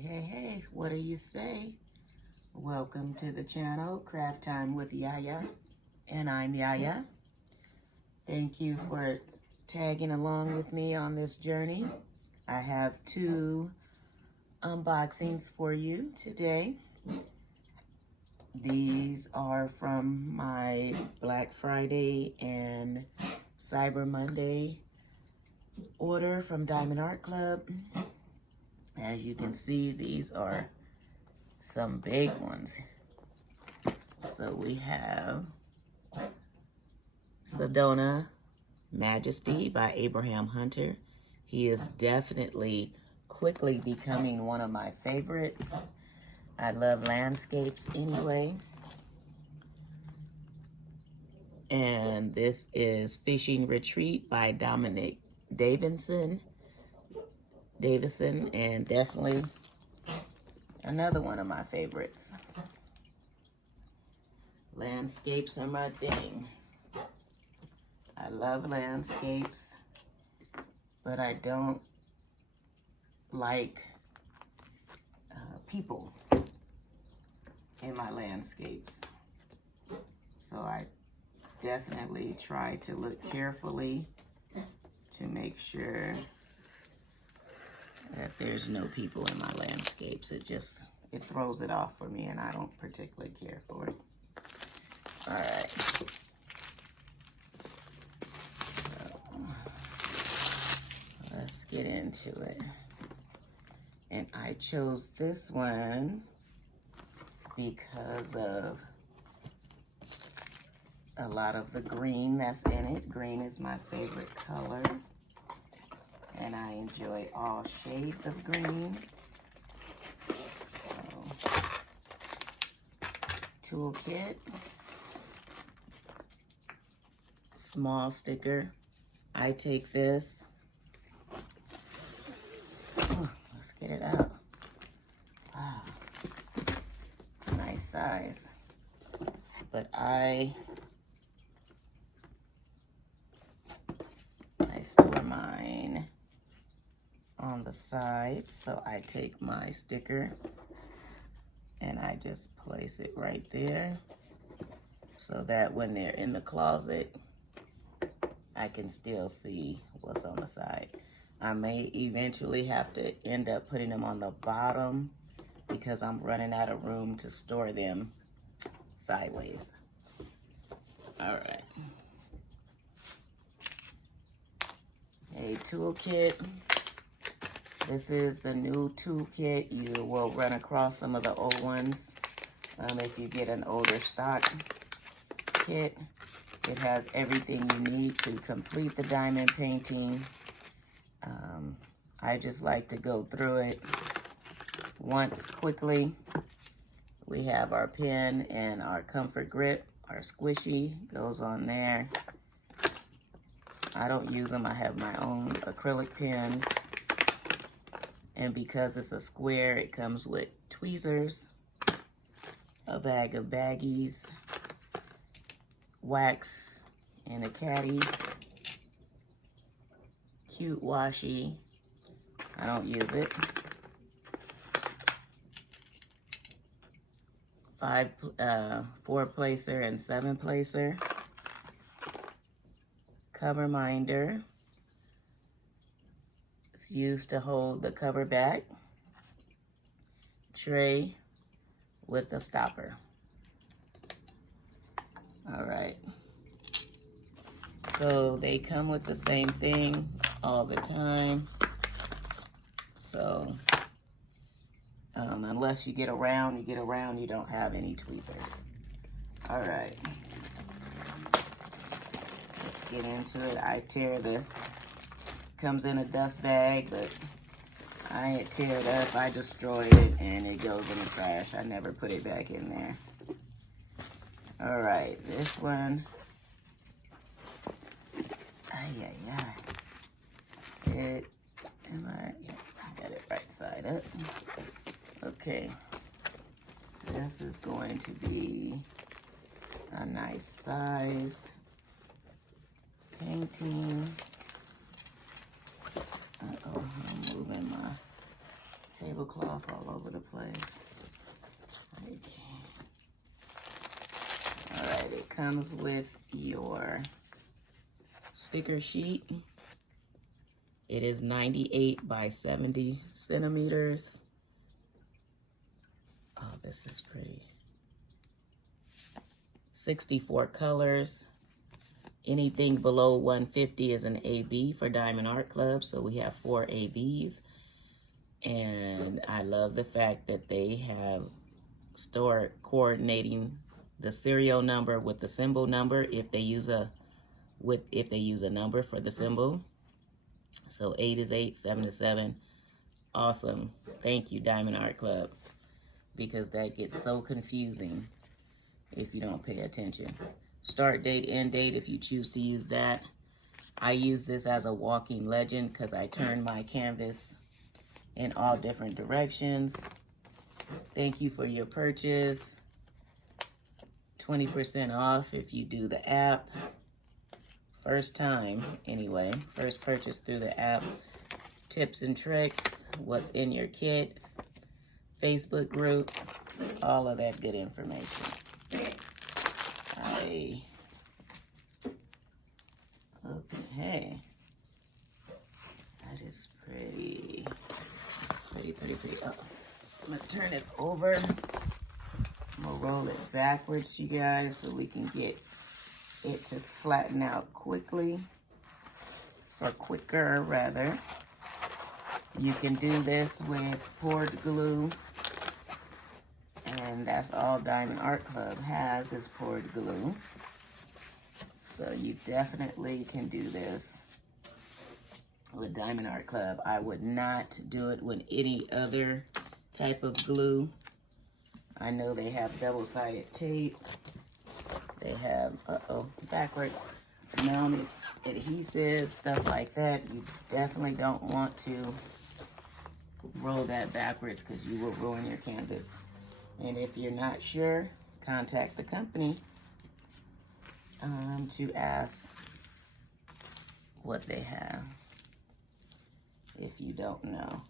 Hey, what do you say? Welcome to the channel, Craft Time with Yaya, and I'm Yaya. Thank you for tagging along with me on this journey. I have two unboxings for you today. These are from my Black Friday and Cyber Monday order from Diamond Art Club. As you can see, these are some big ones. So we have Sedona Majesty by Abraham Hunter. He is definitely quickly becoming one of my favorites. I love landscapes anyway. And this is Fishing Retreat by Dominic Davison, and definitely another one of my favorites. Landscapes are my thing. I love landscapes, but I don't like people in my landscapes. So I definitely try to look carefully to make sure that there's no people in my landscapes. It throws it off for me, and I don't particularly care for it. All right. So let's get into it. And I chose this one because of a lot of the green that's in it. Green is my favorite color, and I enjoy all shades of green. So, toolkit, small sticker. I take this. Oh, let's get it out. Wow, nice size. But I store mine on the side, so I take my sticker and I just place it right there so that when they're in the closet, I can still see what's on the side. I may eventually have to end up putting them on the bottom because I'm running out of room to store them sideways. All right. A toolkit. This is the new toolkit. You will run across some of the old ones if you get an older stock kit. It has everything you need to complete the diamond painting. I just like to go through it once quickly. We have our pen and our comfort grip. Our squishy goes on there. I don't use them. I have my own acrylic pens. And because it's a square, it comes with tweezers, a bag of baggies, wax in a caddy, cute washi. I don't use it. 4-placer and 7-placer. Cover minder. It's used to hold the cover back. Tray with the stopper. All right. So they come with the same thing all the time. So unless you get around, you don't have any tweezers. All right. Let's get into it. Comes in a dust bag, but I ain't tear it up. I destroyed it and it goes in the trash. I never put it back in there. All right, this one. It, I got it right side up. Okay. This is going to be a nice size painting. Uh-oh, I'm moving my tablecloth all over the place. Okay. All right, it comes with your sticker sheet. It is 98 by 70 centimeters. Oh, this is pretty. 64 colors. Anything below 150 is an AB for Diamond Art Club, so we have 4 ABs. And I love the fact that they have stored coordinating the serial number with the symbol number if they use a number for the symbol. So 8 is 8, 7 is 7. Awesome. Thank you, Diamond Art Club, because that gets so confusing if you don't pay attention. Start date, end date, if you choose to use that. I use this as a walking legend because I turn my canvas in all different directions. Thank you for your purchase. 20% off if you do the app. First time, anyway. First purchase through the app. Tips and tricks, what's in your kit, Facebook group, all of that good information. Okay. That is pretty. Oh, I'm gonna turn it over. I'm gonna roll it backwards, you guys, so we can get it to flatten out quickly, or quicker rather. You can do this with poured glue, and that's all Diamond Art Club has is poured glue. So you definitely can do this with Diamond Art Club. I would not do it with any other type of glue. I know they have double-sided tape. They have, backwards mounted adhesive, stuff like that. You definitely don't want to roll that backwards because you will ruin your canvas. And if you're not sure, contact the company to ask what they have if you don't know.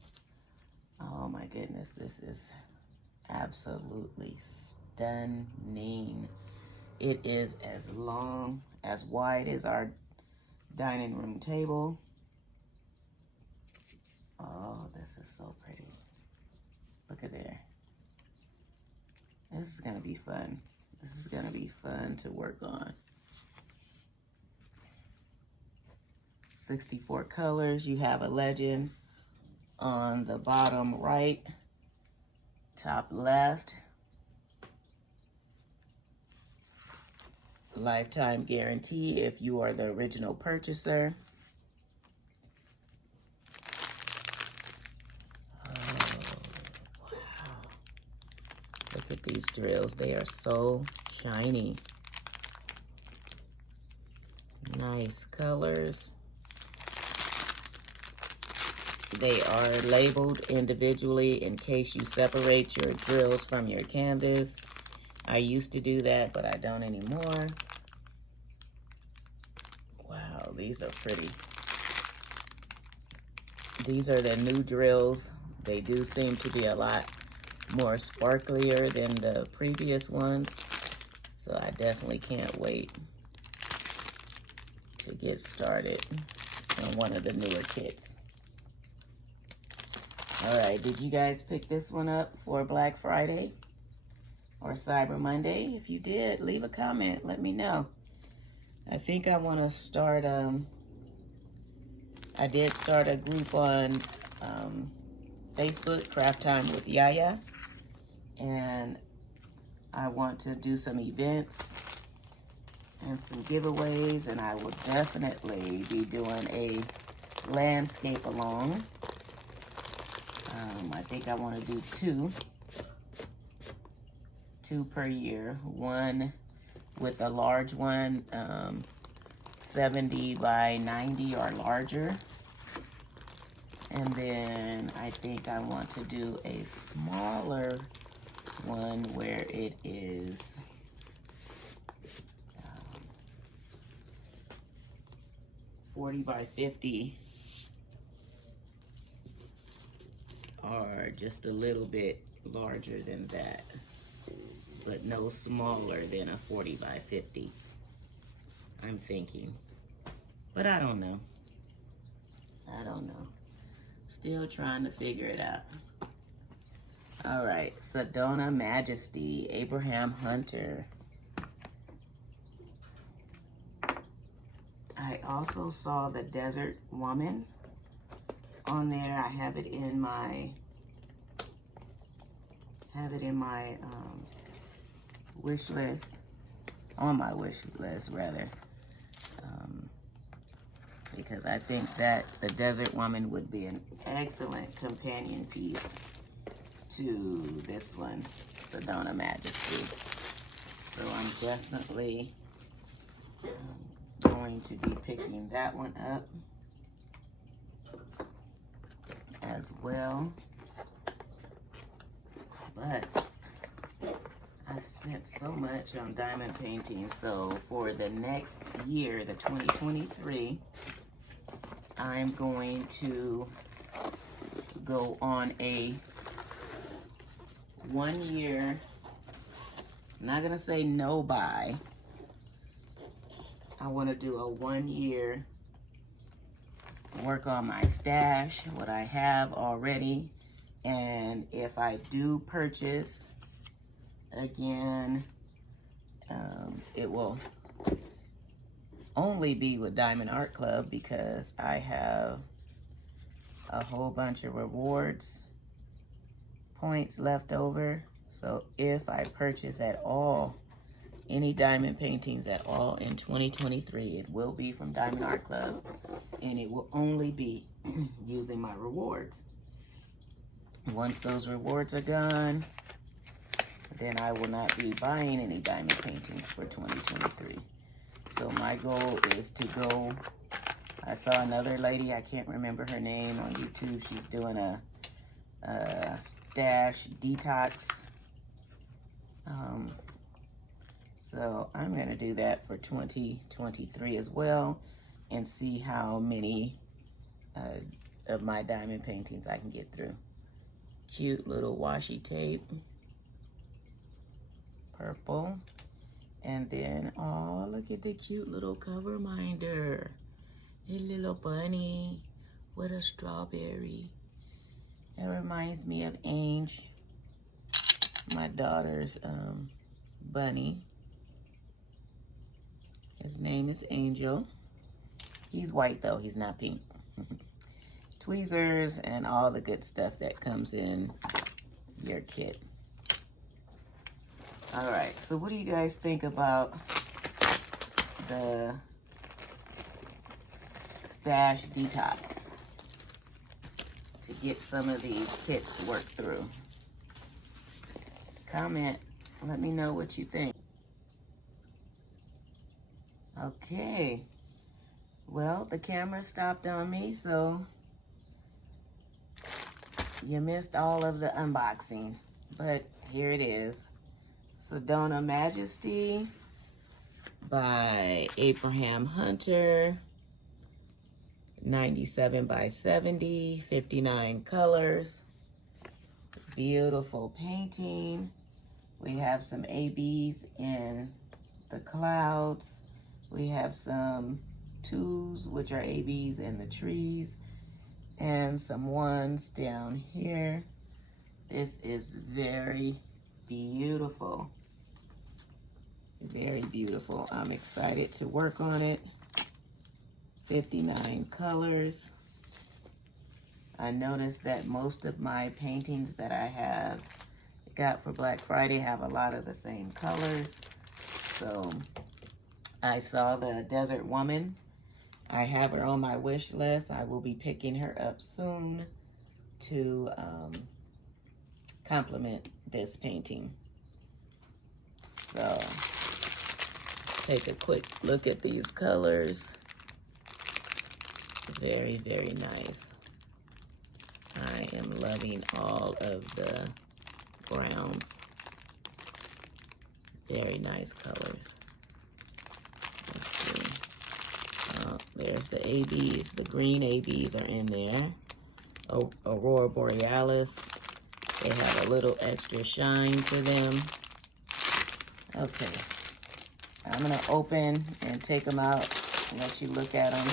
Oh my goodness, this is absolutely stunning. It is as long, as wide as our dining room table. Oh, this is so pretty. Look at there. This is gonna be fun. This is gonna be fun to work on. 64 colors. You have a legend on the bottom right, top left. Lifetime guarantee if you are the original purchaser. Oh, wow. Look at these drills. They are so shiny. Nice colors. They are labeled individually in case you separate your drills from your canvas. I used to do that, but I don't anymore. Wow, these are pretty. These are the new drills. They do seem to be a lot more sparklier than the previous ones. So I definitely can't wait to get started on one of the newer kits. All right, did you guys pick this one up for Black Friday or Cyber Monday? If you did, leave a comment, let me know. I think I want to start, I did start a group on Facebook, Craft Time with Yaya, and I want to do some events and some giveaways, and I will definitely be doing a landscape along. I think I want to do two per year. One with a large one, 70 by 90 or larger. And then I think I want to do a smaller one where it is 40 by 50 or are just a little bit larger than that, but no smaller than a 40 by 50. I'm thinking, but I don't know. I don't know. Still trying to figure it out. All right, Sedona Majesty, Abraham Hunter. I also saw the Desert Woman on there. I have it in my wish list, on my wish list rather, because I think that the Desert Woman would be an excellent companion piece to this one, Sedona Majesty. So I'm definitely going to be picking that one up as well. But I've spent so much on diamond painting, so for the next year, the 2023, I'm going to go on a 1 year, I'm not gonna say no buy. I want to do a 1 year work on my stash, what I have already, and if I do purchase again, it will only be with Diamond Art Club because I have a whole bunch of rewards points left over. So if I purchase at all any diamond paintings at all in 2023, it will be from Diamond Art Club, and it will only be using my rewards. Once those rewards are gone, then I will not be buying any diamond paintings for 2023. So my goal is to go, I saw another lady, I can't remember her name, on YouTube. She's doing a stash detox. So I'm gonna do that for 2023 as well, and see how many of my diamond paintings I can get through. Cute little washi tape, purple, and then, oh, look at the cute little cover minder. A little bunny with a strawberry. That reminds me of Ange, my daughter's bunny. His name is Angel. He's white though, he's not pink. Tweezers and all the good stuff that comes in your kit. All right, so what do you guys think about the stash detox to get some of these kits worked through? Comment, let me know what you think. Okay, well, the camera stopped on me, so you missed all of the unboxing, but here it is. Sedona Majesty by Abraham Hunter, 97 by 70, 59 colors. Beautiful painting. We have some ABs in the clouds. We have some 2s, which are ABs in the trees, and some 1s down here. This is very beautiful. Very beautiful. I'm excited to work on it. 59 colors. I noticed that most of my paintings that I have got for Black Friday have a lot of the same colors. So I saw the Desert Woman. I have her on my wish list. I will be picking her up soon to complement this painting. So take a quick look at these colors. Very, very nice. I am loving all of the browns. Very nice colors. Let's see. There's the ABs. The green ABs are in there. Aurora Borealis. They have a little extra shine to them. Okay, I'm gonna open and take them out and let you look at them.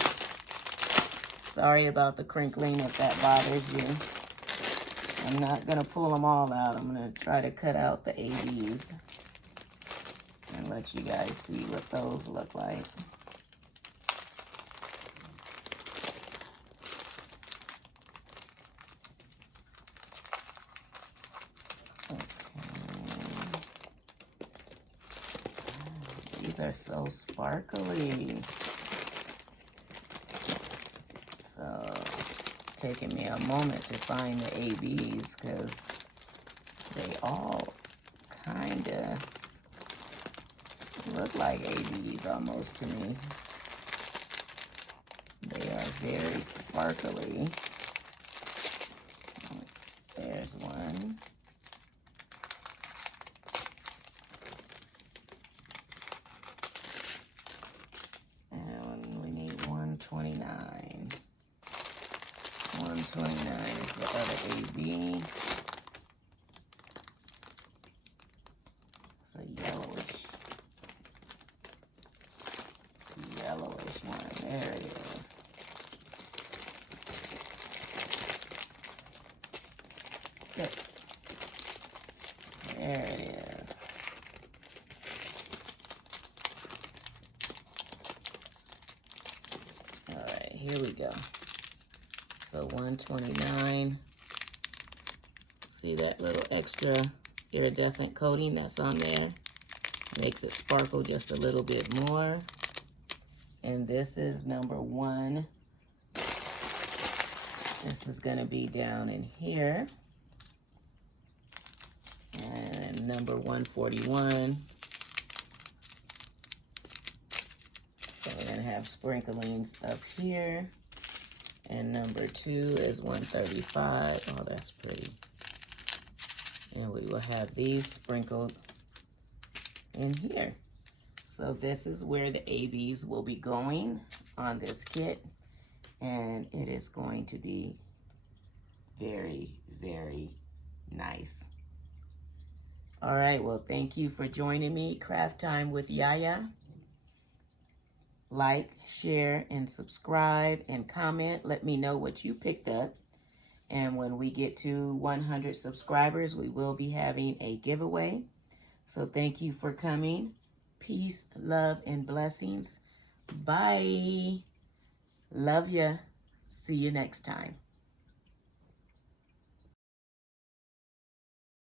Sorry about the crinkling if that bothers you. I'm not gonna pull them all out. I'm gonna try to cut out the ABs and let you guys see what those look like. These are so sparkly. So, taking me a moment to find the ABs because they all kind of look like ABs almost to me. They are very sparkly. There's one. And we need 129. 129 is the other AB. It's a yellowish one. There it is. Good. There it is. All right, here we go. So 129. See that little extra iridescent coating that's on there? Makes it sparkle just a little bit more. And this is number 1. This is gonna be down in here. And number 141. So we're gonna have sprinklings up here. And number 2 is 135. Oh, that's pretty. And we will have these sprinkled in here. So this is where the ABs will be going on this kit. And it is going to be very, very nice. All right, well, thank you for joining me, Craft Time with Yaya. Like, share, and subscribe, and comment. Let me know what you picked up. And when we get to 100 subscribers, we will be having a giveaway. So thank you for coming. Peace, love, and blessings. Bye. Love ya. See you next time.